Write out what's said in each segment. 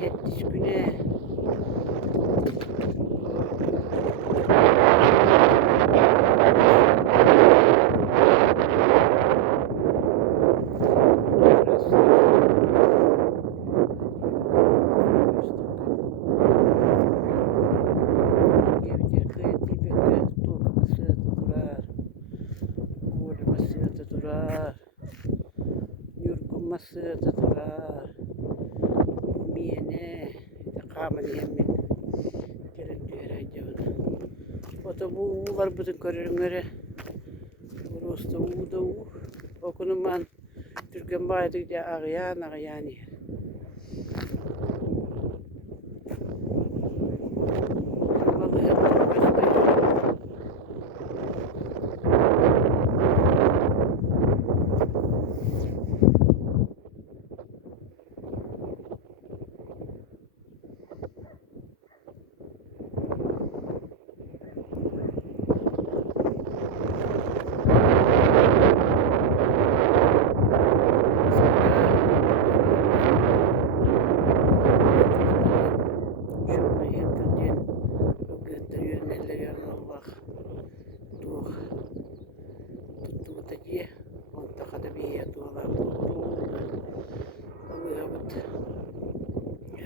Hettiş güne. Masıda durar. Miyene kaman yemin gelin diyor acaba. O da bu var bütün körünleri. Burası da okunuman Türk'ün baydıkça ağayan yer.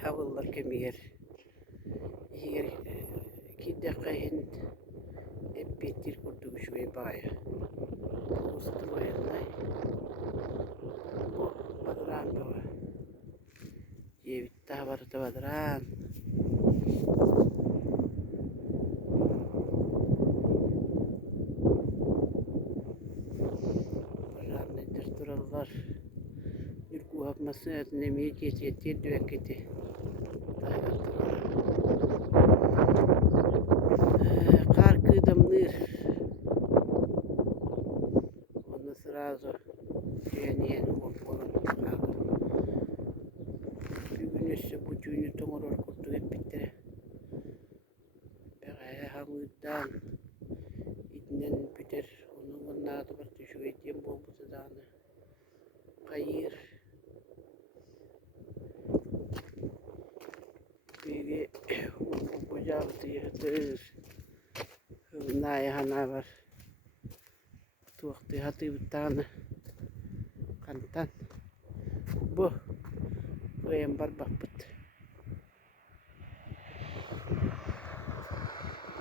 Havalar kemiyer. Yer kidakahin hep bitir kurdu şuy baya. Ustuvayanay. Bu badran baba. Yevit tavarta badran. Badran nedir durallar. Yurgu hapması nemiye geçetir düveketi. Kar kıdımlır. Onu sırada yeni olan güneşe bu cünü tomoror kurtu hep bitti. Pekaya hamıdan idnen biter. Onun nadı var düşüyor etiyem bu dağını. Kayır. Büyüge ocağı yığdır. Naya hana var. Tuğakti hatı bir tane. Kantan. Bu yang barbapet.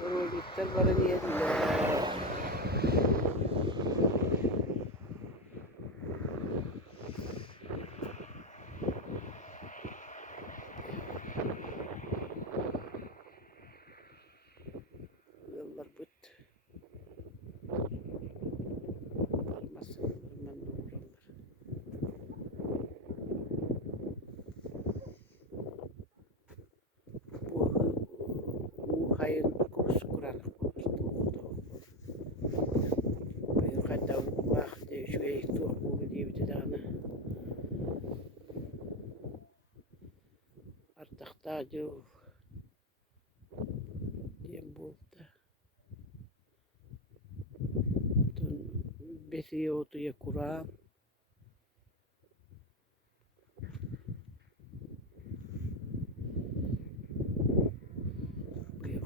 Baru gitar baru ni ada. Barbapet. Parmasın manurlar. Bu hayın kuskuran. Bayu kata wah de şuy tu bu diye bir tane. Artakta jo diyem bulta. Besi otu ya Kur'an.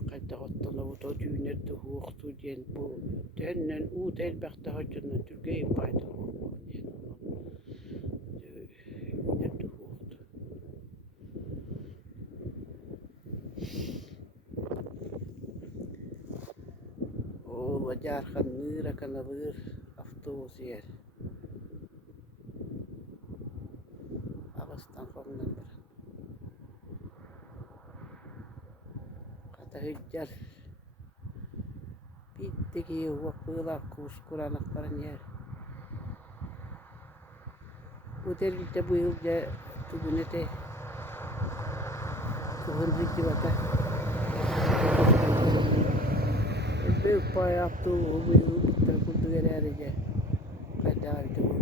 Kata ottana otu düğünet de huğtu diyen bu denen uut elbette hacının Türkiye'ye faydalı olmalı diyen düğünet de huğtu. O vajar kan nira kan alır avtobus yer. Ağustan falan kata hüccar bitti ki vakıla kuskuranak paran yer. Uter bu yılca tübünete kuhunduk dibata. Büyük pay yaptı bu yıl kurdu gelerce. Kadar bu.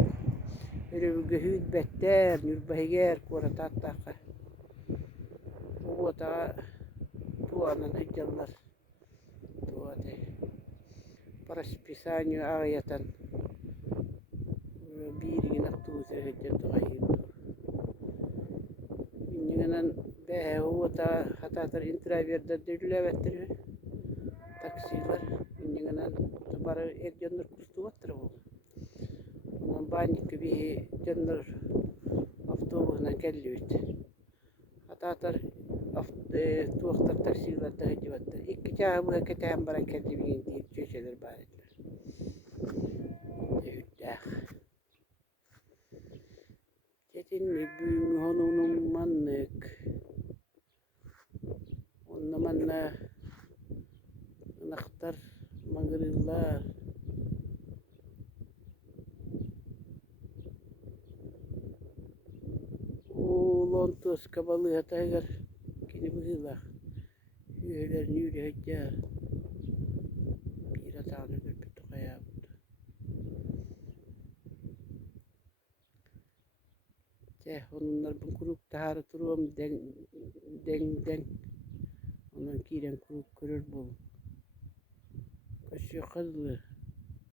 Öyle bir gühüt better, nürbehiger kuratat takı. Bu da tuanın hıcallar. Tuade. Paras pisanyo ayatan. Biringin aktu hıccal tuayır. Inyangan be hatatar intraverder döylülevettir. Taksiler indiğinden barı ergenler kursu vattır bu. Ondan bandik gibi canlar avtobusdan geldi. Hatatar tuğaktar taksiler de hedivattır. İki çağı bu hakikaten baran kendimi deyip köşeler bari. Çetinli büyüğün honunun manlık. Onunla manna anahtar mağırırlar. Oğlan tuz kabalı hataygar. Kini bıhırlar. Üyeler nüyle hacca. Bir hatanı bir tukaya buldu. Onunlar bu kurup taharı turuğum den. Onun kiren kurup körür bol. Kaşıyor kızlı.